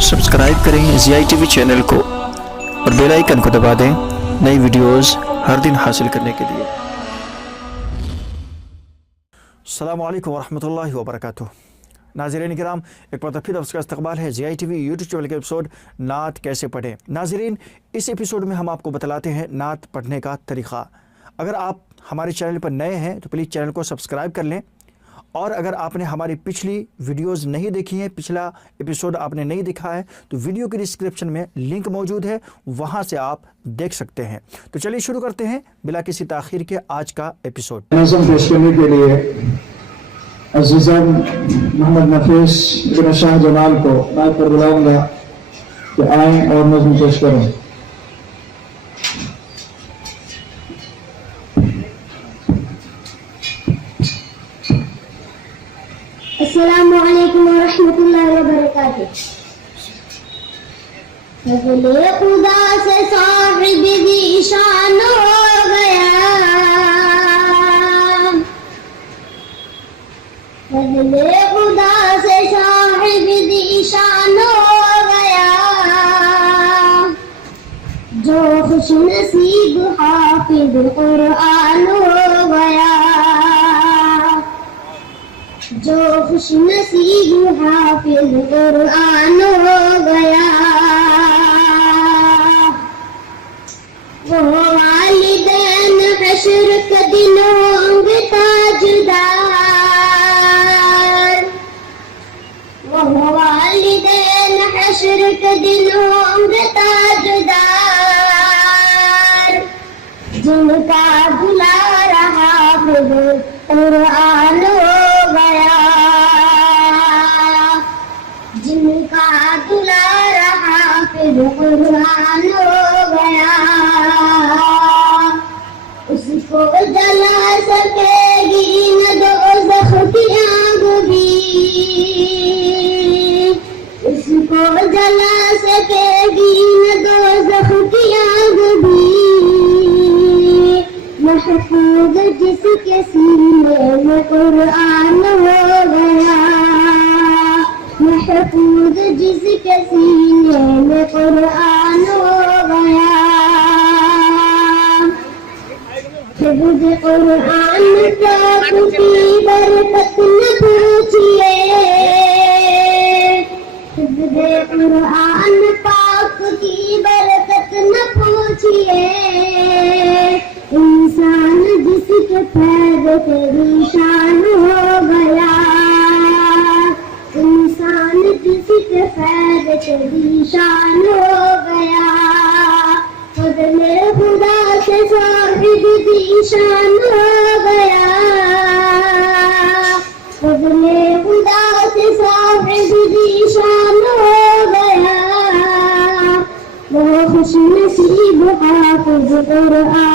Subscribe करें ज़ियाई TV channel को और बेल आइकन को दबा दें नई वीडियोस हर दिन हासिल करने के लिए। अस्सलामु अलैकुम वरहमतुल्लाहि वबरकातुह। नाज़रीन किराम, एक बार फिर आपका इस्तकबाल है ज़ियाई टीवी यूट्यूब चैनल के एपिसोड नात कैसे पढ़ें। नाज़रीन, इस एपिसोड में हम आपको बतलाते हैं नात पढ़ने का तरीक़ा। अगर आप हमारे चैनल पर नए हैं तो प्लीज़ चैनल को सब्सक्राइब कर लें, और अगर आपने हमारी पिछली वीडियोस नहीं देखी हैं, पिछला एपिसोड आपने नहीं देखा है, तो वीडियो के डिस्क्रिप्शन में लिंक मौजूद है, वहां से आप देख सकते हैं। तो चलिए शुरू करते हैं बिला किसी ताखीर के आज का एपिसोड। नज़म पेश करने के लिए अज़ीज़ान मोहम्मद नफीस बिन शाह जमाल को माइक पर बुलाऊंगा कि आएँ और नज़म पेश करें। अस्सलामु अलैकुम वरहमतुल्लाहि वबरकातुह। फज़ले खुदा से साहिब ज़ीशान हो गया, फज़ले खुदा से साहिब ज़ीशान हो गया, जो खुश नसीब हाफिज़ कुरान हो गया, जो खुश नसीब हाफिज़ कुरान हो गया। वो वालिदैन हश्र के दिन होंगे ताजदार, वो वालिदैन हश्र के दिन होंगे ताजदार, जिनका दुलारा हाफिज़ कुरान हो गया, जिनका दुलारा हाफिज़ कुरान हो गया। उसको जला सकेगी न दोज़ख की आग भी, उसको जला सकेगी न दोज़ख की आग भी, महफूज जिसके सीने में कुरान हो गया, महफूज जिसके सीने में कुरान हो गया। हिफ्ज़ कुरान पाक की बरकत न पूछिए, हिफ्ज़ कुरान पाक की बरकत न पूछिए, इंसान जिसके फैज़ से निशान हो गया, इंसान जिसके फैज़ से निशान हो गया। फज़ले खुदा से साहिब ज़ीशान हो गया, फज़ले खुदा से साहिब ज़ीशान हो गया, वो खुश नसीब हाफिज़ कुरान